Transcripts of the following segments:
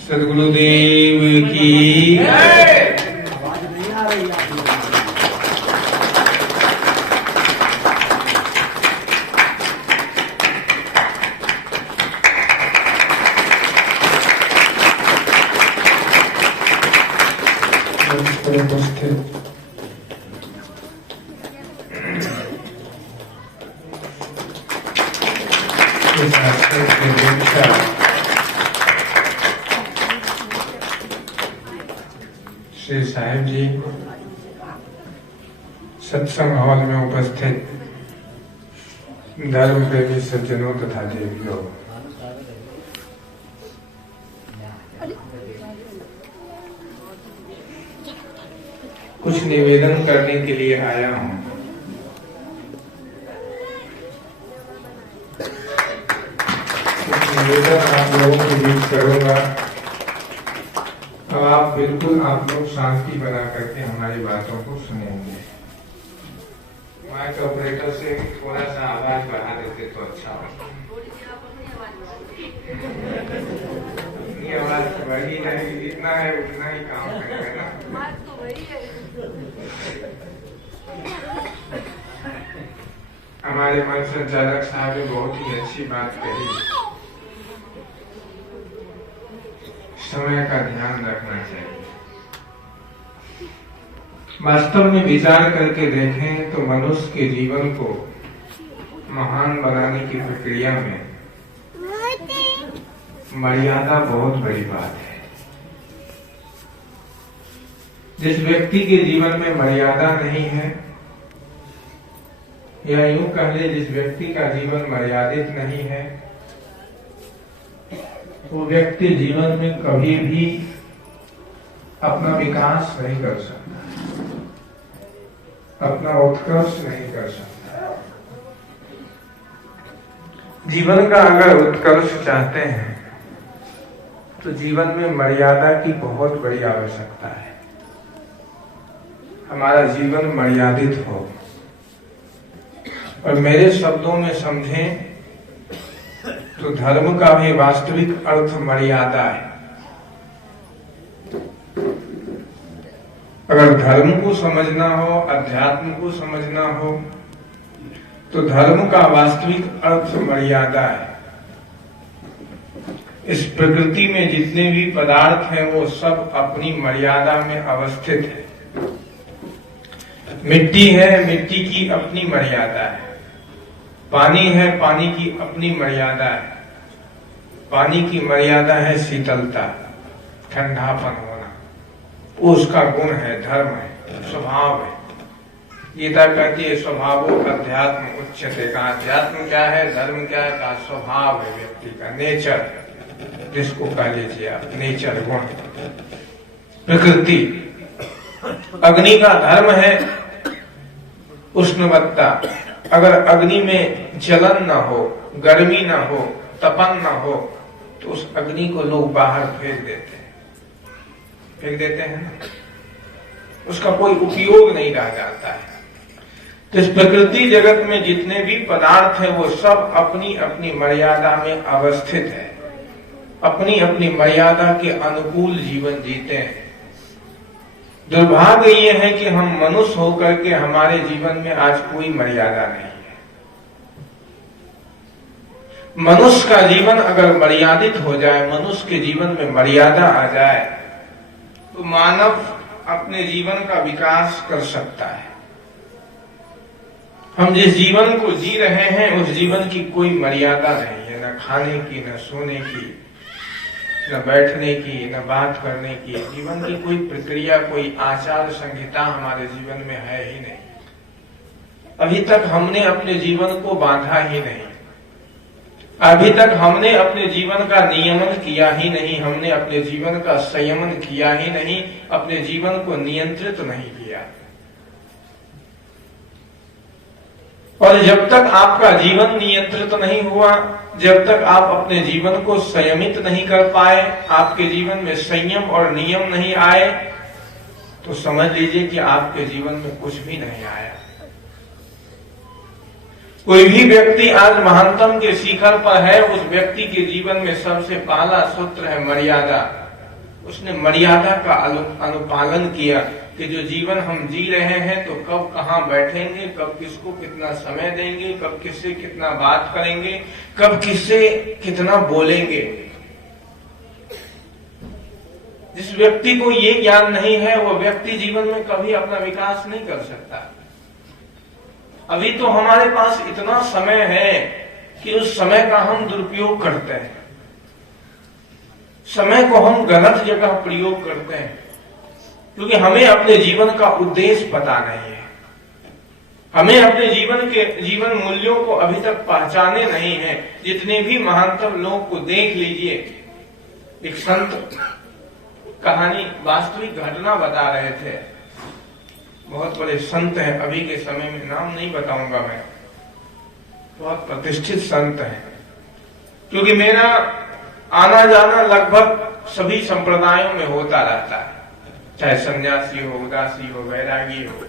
सद्गुरुदेव की जय। श्री साहिब जी, सत्संग हॉल में उपस्थित धर्म प्रेमी सज्जनों तथा देवियों, कुछ निवेदन करने के लिए आया हूं। कुछ निवेदन आप लोगों के बीच करूंगा। अब आप बिल्कुल आप लोग शांति बना करके हमारी बातों को सुनेंगे। माइक ऑपरेटर से थोड़ा सा आवाज बढ़ा देते तो अच्छा हो। ये आवाज बढ़ी नहीं, इतना है उतना ही काम करेगा ना। हमारे मन संचालक साहब ने बहुत ही अच्छी बात कही, समय का ध्यान रखना चाहिए। वास्तव में विचार करके देखें तो मनुष्य के जीवन को महान बनाने की प्रक्रिया में मर्यादा बहुत बड़ी बात है। जिस व्यक्ति के जीवन में मर्यादा नहीं है, या यूं कह ले जिस व्यक्ति का जीवन मर्यादित नहीं है, वो व्यक्ति जीवन में कभी भी अपना विकास नहीं कर सकता, अपना उत्कर्ष नहीं कर सकता। जीवन का अगर उत्कर्ष चाहते हैं तो जीवन में मर्यादा की बहुत बड़ी आवश्यकता है। हमारा जीवन मर्यादित हो, और मेरे शब्दों में समझें तो धर्म का भी वास्तविक अर्थ मर्यादा है। अगर धर्म को समझना हो, अध्यात्म को समझना हो, तो धर्म का वास्तविक अर्थ मर्यादा है। इस प्रकृति में जितने भी पदार्थ हैं वो सब अपनी मर्यादा में अवस्थित है। मिट्टी है, मिट्टी की अपनी मर्यादा है। पानी है, पानी की अपनी मर्यादा है। पानी की मर्यादा है शीतलता, ठंडापन होना, वो उसका गुण है, धर्म है, स्वभाव है। गीता कहती है स्वभावो अध्यात्म उच्यते। का अध्यात्म क्या है, धर्म क्या है, का स्वभाव है, व्यक्ति का नेचर, जिसको कह लीजिए आप नेचर, गुण, प्रकृति। अग्नि का धर्म है उष्णवत्ता। अगर अग्नि में जलन न हो, गर्मी न हो, तपन न हो, तो उस अग्नि को लोग बाहर फेंक देते हैं ना, उसका कोई उपयोग नहीं रह जाता है। तो इस प्रकृति जगत में जितने भी पदार्थ हैं वो सब अपनी अपनी मर्यादा में अवस्थित है, अपनी अपनी मर्यादा के अनुकूल जीवन जीते हैं। दुर्भाग्य ये है कि हम मनुष्य होकर के हमारे जीवन में आज कोई मर्यादा नहीं है। मनुष्य का जीवन अगर मर्यादित हो जाए, मनुष्य के जीवन में मर्यादा आ जाए, तो मानव अपने जीवन का विकास कर सकता है। हम जिस जीवन को जी रहे हैं उस जीवन की कोई मर्यादा नहीं है, न खाने की, न सोने की, न बैठने की, न बात करने की। जीवन की कोई प्रक्रिया, कोई आचार संहिता हमारे जीवन में है ही नहीं। अभी तक हमने अपने जीवन को बांधा ही नहीं, अभी तक हमने अपने जीवन का नियमन किया ही नहीं, हमने अपने जीवन का संयमन किया ही नहीं, अपने जीवन को नियंत्रित नहीं किया। और जब तक आपका जीवन नियंत्रित नहीं हुआ, जब तक आप अपने जीवन को संयमित नहीं कर पाए, आपके जीवन में संयम और नियम नहीं आए, तो समझ लीजिए कि आपके जीवन में कुछ भी नहीं आया। कोई भी व्यक्ति आज महानतम के शिखर पर है, उस व्यक्ति के जीवन में सबसे पहला सूत्र है मर्यादा। उसने मर्यादा का अनुपालन किया कि जो जीवन हम जी रहे हैं तो कब कहाँ बैठेंगे, कब किसको कितना समय देंगे, कब किससे कितना बात करेंगे, कब किससे कितना बोलेंगे। जिस व्यक्ति को ये ज्ञान नहीं है वो व्यक्ति जीवन में कभी अपना विकास नहीं कर सकता। अभी तो हमारे पास इतना समय है कि उस समय का हम दुरुपयोग करते हैं, समय को हम गलत जगह प्रयोग करते हैं, क्योंकि हमें अपने जीवन का उद्देश्य पता नहीं है। हमें अपने जीवन मूल्यों को अभी तक पहचाने नहीं है। जितने भी महानतम लोग को देख लीजिए, एक संत कहानी वास्तविक घटना बता रहे थे, बहुत बड़े संत हैं, अभी के समय में नाम नहीं बताऊंगा मैं, बहुत प्रतिष्ठित संत हैं। क्योंकि मेरा आना जाना लगभग सभी संप्रदायों में होता रहता है, चाहे सन्यासी हो, उदासी हो, वैरागी हो,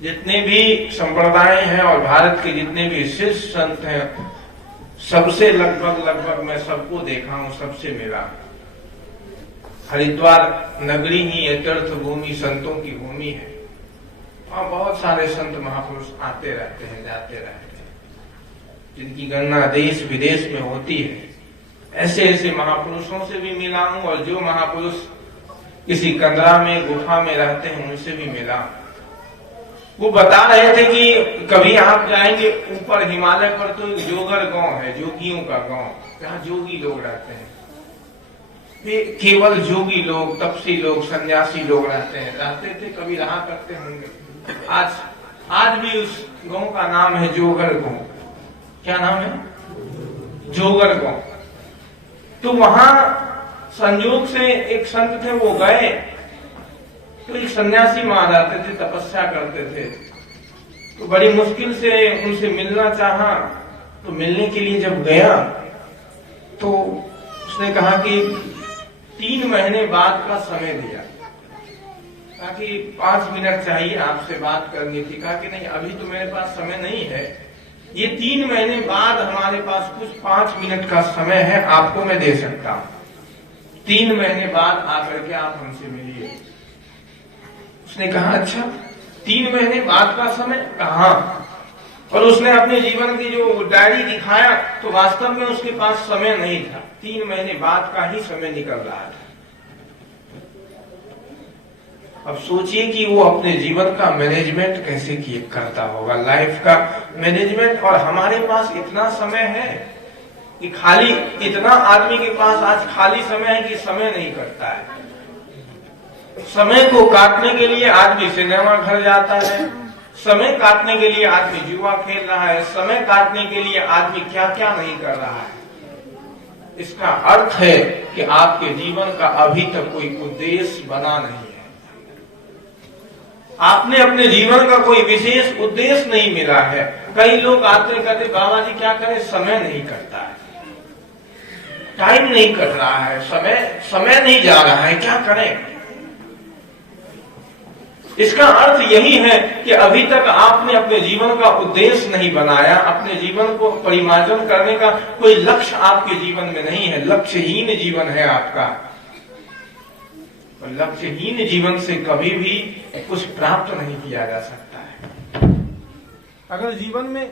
जितने भी संप्रदाय हैं और भारत के जितने भी शिष्य संत हैं, सबसे लगभग मैं सबको देखा हूं, सबसे मिला। हरिद्वार नगरी ही तीर्थ भूमि, संतों की भूमि है। वहां बहुत सारे संत महापुरुष आते रहते हैं, जाते रहते हैं, जिनकी गणना देश विदेश में होती है। ऐसे ऐसे महापुरुषों से भी मिला हूं, और जो महापुरुष किसी कंदरा में, गुफा में रहते हैं, उनसे भी मिला। वो बता रहे थे कि कभी आप जाएंगे ऊपर हिमालय पर तो एक जोगर गांव है, जोगियों का गांव, जहाँ जोगी लोग रहते हैं। केवल जोगी लोग, तपसी लोग, सन्यासी लोग रहते थे, कभी रहा करते होंगे। आज भी उस गांव का नाम है जोगर गांव। क्या नाम है? जोगर गांव। तो वहां संयोग से एक संत थे, वो गए तो एक सन्यासी वहां रहते थे, तपस्या करते थे। तो बड़ी मुश्किल से उनसे मिलना चाहा, तो मिलने के लिए जब गया तो उसने कहा कि 3 महीने बाद का समय दिया, कहा कि 5 मिनट चाहिए, आपसे बात करनी थी। कहा कि नहीं, अभी तो मेरे पास समय नहीं है, ये 3 महीने बाद हमारे पास कुछ 5 मिनट का समय है, आपको मैं दे सकता हूं। 3 महीने बाद आकर के आप हमसे मिलिए। उसने कहा अच्छा, 3 महीने बाद का समय? कहा। और उसने अपने जीवन की जो डायरी दिखाया तो वास्तव में उसके पास समय नहीं था, 3 महीने बाद का ही समय निकल रहा था। अब सोचिए कि वो अपने जीवन का मैनेजमेंट कैसे करता होगा, लाइफ का मैनेजमेंट। और हमारे पास इतना समय है कि खाली, इतना आदमी के पास आज खाली समय है कि समय नहीं कटता है। समय को काटने के लिए आदमी सिनेमा घर जाता है, समय काटने के लिए आदमी जुआ खेल रहा है, समय काटने के लिए आदमी क्या क्या नहीं कर रहा है। इसका अर्थ है कि आपके जीवन का अभी तक कोई उद्देश्य बना नहीं है। आपने अपने जीवन का कोई विशेष उद्देश्य नहीं मिला है। कई लोग आते कहते बाबा जी क्या करें, समय नहीं कटता है, टाइम नहीं कट रहा है, समय नहीं जा रहा है, क्या करें। इसका अर्थ यही है कि अभी तक आपने अपने जीवन का उद्देश्य नहीं बनाया, अपने जीवन को परिमार्जन करने का कोई लक्ष्य आपके जीवन में नहीं है। लक्ष्यहीन जीवन है आपका, और लक्ष्यहीन जीवन से कभी भी कुछ प्राप्त नहीं किया जा सकता है। अगर जीवन में